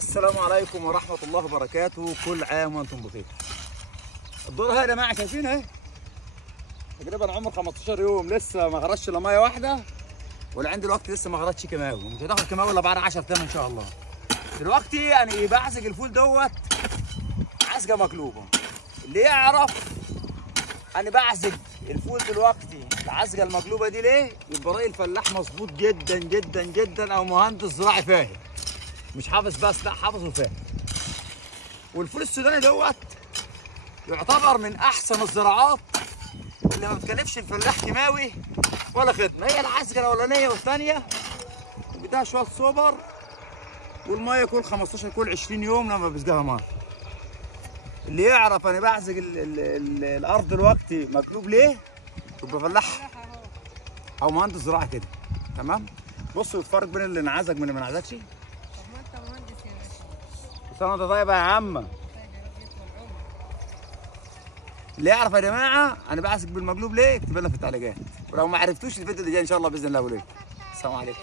السلام عليكم ورحمة الله وبركاته، كل عام وانتم بخير. الدور هاي يا جماعة شايفين اهي تقريبا عمر 15 يوم، لسه ما غرتش الا مية واحدة، والعند دلوقتي لسه ما غرتش كيماوي، مش هتاخد كيماوي الا بعد 10 ايام ان شاء الله. دلوقتي يعني بعزق الفول دوت عزقة مقلوبة. اللي يعرف انا بعزق الفول دلوقتي العزقة المقلوبة دي ليه؟ يبقى راجل فلاح مظبوط جدا جدا جدا، او مهندس زراعي فاهم، مش حافظ بس، لا حافظ وفاهم. والفول السوداني دوت يعتبر من احسن الزراعات اللي ما بتكلفش الفلاح كيماوي ولا خدمه. هي العزقه الاولانيه والثانيه بدها شويه صبر، والميه كل 15 كل 20 يوم لما بيسقاها ميه. اللي يعرف انا بعزق الارض دلوقتي مقلوب ليه يبقى فلاح او مهندس زراعي كده، تمام. بصوا الفرق بين اللي انعزق من اللي ما انعزقش. طب ما انت مهندس يا باشا. سنة وانت طيبة يا عم. اللي يعرف يا جماعه انا بعزق بالمقلوب ليه يكتب لنا في التعليقات، ولو ما عرفتوش الفيديو اللي جاي ان شاء الله باذن الله وليه. السلام عليكم.